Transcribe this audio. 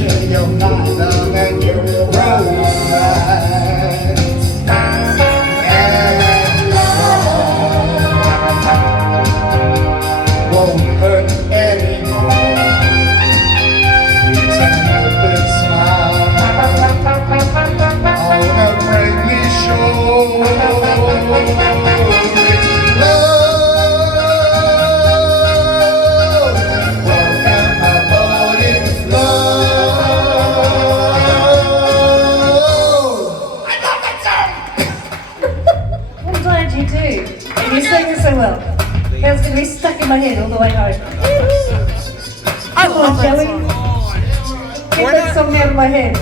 chill your mind down and you romance. And love won't hurt anymore. It's an open smile on a friendly shore. You do. And you sing it so well. That's going to be stuck in my head all the way home. I love that Joey. song. Get that song out of my head.